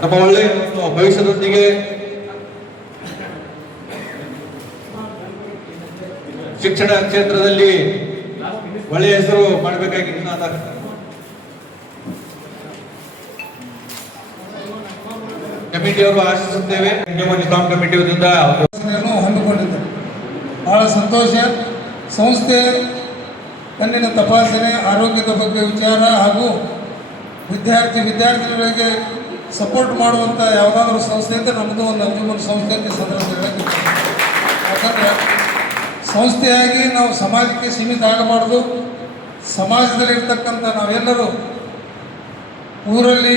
ನಮ್ಮ ಒಳ್ಳೆಯ ಭವಿಷ್ಯದೊಂದಿಗೆ ಶಿಕ್ಷಣ ಕ್ಷೇತ್ರದಲ್ಲಿ ಒಳ್ಳೆಯ ಹೆಸರು ಮಾಡಬೇಕಾಗಿ ಕಮಿಟಿಯವರು ಆಶಿಸುತ್ತೇವೆ. ನಿಜಾಮ್ ಕಮಿಟಿ ವತಿಯಿಂದ ಹಮ್ಮಿಕೊಂಡಿದ್ದಾರೆ. ಬಹಳ ಸಂತೋಷ. ಸಂಸ್ಥೆ ಕಣ್ಣಿನ ತಪಾಸಣೆ, ಆರೋಗ್ಯದ ಬಗ್ಗೆ ವಿಚಾರ ಹಾಗೂ ವಿದ್ಯಾರ್ಥಿಗಳಿಗೆ ಸಪೋರ್ಟ್ ಮಾಡುವಂಥ ಯಾವುದಾದ್ರೂ ಸಂಸ್ಥೆ ಅಂತ ನಮ್ಮದು ಒಂದು ಅಂಜುಮನ್ ಸಂಸ್ಥೆ ಅಂತ ಸಂದರ್ಭದಲ್ಲಿ ಯಾಕಂದರೆ ಸಂಸ್ಥೆಯಾಗಿ ನಾವು ಸಮಾಜಕ್ಕೆ ಸೀಮಿತ ಆಗಬಾರ್ದು. ಸಮಾಜದಲ್ಲಿರ್ತಕ್ಕಂಥ ನಾವೆಲ್ಲರೂ ಊರಲ್ಲಿ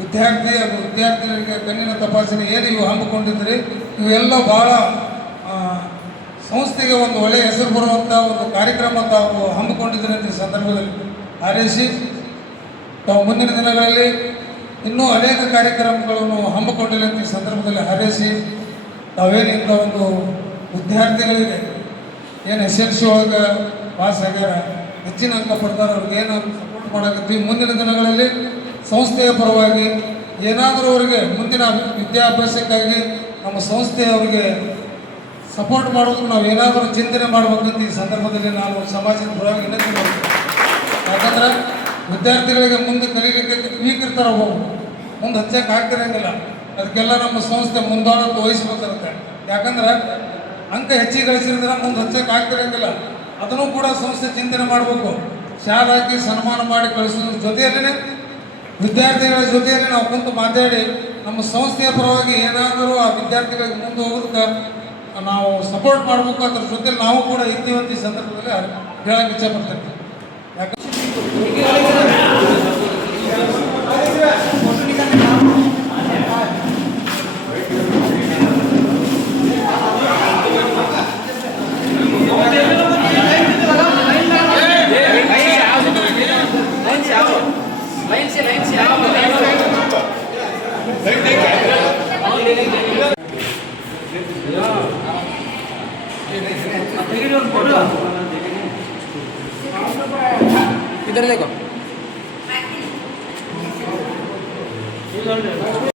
ವಿದ್ಯಾರ್ಥಿಗಳಿಗೆ ಕಣ್ಣಿನ ತಪಾಸಣೆ ಏನು ಇವು ಹಮ್ಮಿಕೊಂಡಿದ್ರಿ, ಇವೆಲ್ಲ ಭಾಳ ಸಂಸ್ಥೆಗೆ ಒಂದು ಒಳ್ಳೆಯ ಹೆಸರು ಬರುವಂಥ ಒಂದು ಕಾರ್ಯಕ್ರಮ ತಾವು ಹಮ್ಮಿಕೊಂಡಿದ್ರಿ ಅಂತ ಈ ಸಂದರ್ಭದಲ್ಲಿ ಹಾರೈಸಿ, ತಾವು ಮುಂದಿನ ದಿನಗಳಲ್ಲಿ ಇನ್ನೂ ಅನೇಕ ಕಾರ್ಯಕ್ರಮಗಳನ್ನು ಹಮ್ಮಿಕೊಂಡಿಲ್ಲ ಅಂತ ಈ ಸಂದರ್ಭದಲ್ಲಿ ಹಾರೈಸಿ, ತಾವೇನಿಂದ ಒಂದು ವಿದ್ಯಾರ್ಥಿಗಳಿದೆ ಏನು SLC ಒಳಗೆ ಪಾಸ್ ಆಗ್ಯಾರ, ಹೆಚ್ಚಿನ ಅಂಕ ಪಡ್ತಾರೆ, ಅವ್ರಿಗೇನು ಸಪೋರ್ಟ್ ಮಾಡಕತ್ತೀವಿ. ಮುಂದಿನ ದಿನಗಳಲ್ಲಿ ಸಂಸ್ಥೆಯ ಪರವಾಗಿ ಏನಾದರೂ ಅವರಿಗೆ ಮುಂದಿನ ವಿದ್ಯಾಭ್ಯಾಸಕ್ಕಾಗಿ ನಮ್ಮ ಸಂಸ್ಥೆ ಅವರಿಗೆ ಸಪೋರ್ಟ್ ಮಾಡೋದಕ್ಕೆ ನಾವು ಏನಾದರೂ ಚಿಂತನೆ ಮಾಡಬೇಕಂತ ಈ ಸಂದರ್ಭದಲ್ಲಿ ನಾನು ಸಮಾಜದ ಪರವಾಗಿ ವಿನಂತಿ ಮಾಡ್ತೀನಿ. ಯಾಕಂದ್ರೆ ವಿದ್ಯಾರ್ಥಿಗಳಿಗೆ ಮುಂದೆ ಕಲೀಲಿಕ್ಕೆ ವೀಕಿರ್ತಾರೆ, ಮುಂದೆ ಹಚ್ಚಕ್ಕೆ ಆಗ್ತಿರಂಗಿಲ್ಲ. ಅದಕ್ಕೆಲ್ಲ ನಮ್ಮ ಸಂಸ್ಥೆ ಮುಂದಾಳತ್ವ ವಹಿಸ್ಬೇಕಿರುತ್ತೆ. ಯಾಕಂದ್ರೆ ಅಂಕ ಹೆಚ್ಚಿಗೆ ಗಳಿಸಿದ್ರೆ ಮುಂದೆ ಹಚ್ಚಕ್ಕೆ ಆಗ್ತಿರಂಗಿಲ್ಲ. ಅದನ್ನು ಕೂಡ ಸಂಸ್ಥೆ ಚಿಂತನೆ ಮಾಡಬೇಕು. ಶಾಲೆ ಹಾಕಿ ಸನ್ಮಾನ ಮಾಡಿ ಕಳಿಸೋದ್ರ ಜೊತೆಯಲ್ಲೇ ವಿದ್ಯಾರ್ಥಿಗಳ ಜೊತೆಯಲ್ಲಿ ನಾವು ಕುಂತು ಮಾತಾಡಿ ನಮ್ಮ ಸಂಸ್ಥೆಯ ಪರವಾಗಿ ಏನಾದರೂ ಆ ವಿದ್ಯಾರ್ಥಿಗಳಿಗೆ ಮುಂದೆ ಹೋಗೋದಕ್ಕೆ ನಾವು ಸಪೋರ್ಟ್ ಮಾಡಬೇಕು. ಅದ್ರ ಜೊತೆ ನಾವು ಕೂಡ ಇದ್ದೀವಂತ ಈ ಸಂದರ್ಭದಲ್ಲಿ ಹೇಳಕ್ಕೆ ಇಚ್ಛೆ ಪಡ್ತೇವೆ. इधर देखो।